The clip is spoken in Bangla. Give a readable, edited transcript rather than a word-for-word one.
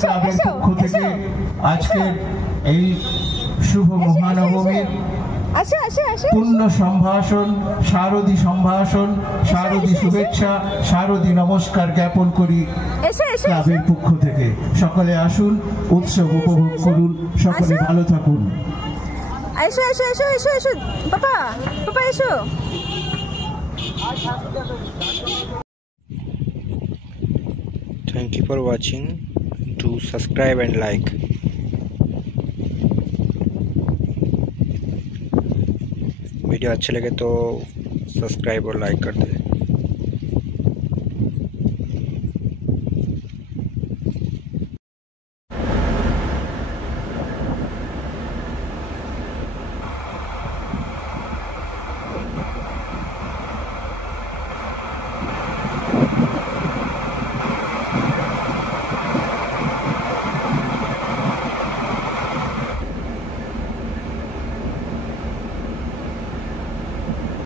ক্লাবের পক্ষ থেকে আজকের এই শুভ মহানবমীর পূর্ণ সম্ভাষণ, শারদী সম্ভাষণ, শারদী শুভেচ্ছা, শারদী নমস্কার জ্ঞাপন করি ক্লাবের পক্ষ থেকে। সকলে আসুন, উৎসব উপভোগ করুন, সকলে ভালো থাকুন। এসো এসো এসো এসো এসো পাপা, পাপা এসো। Thank you for watching. Do subscribe and like. Video अच्छे लगे तो सब्सक्राइब और लाइक कर दें।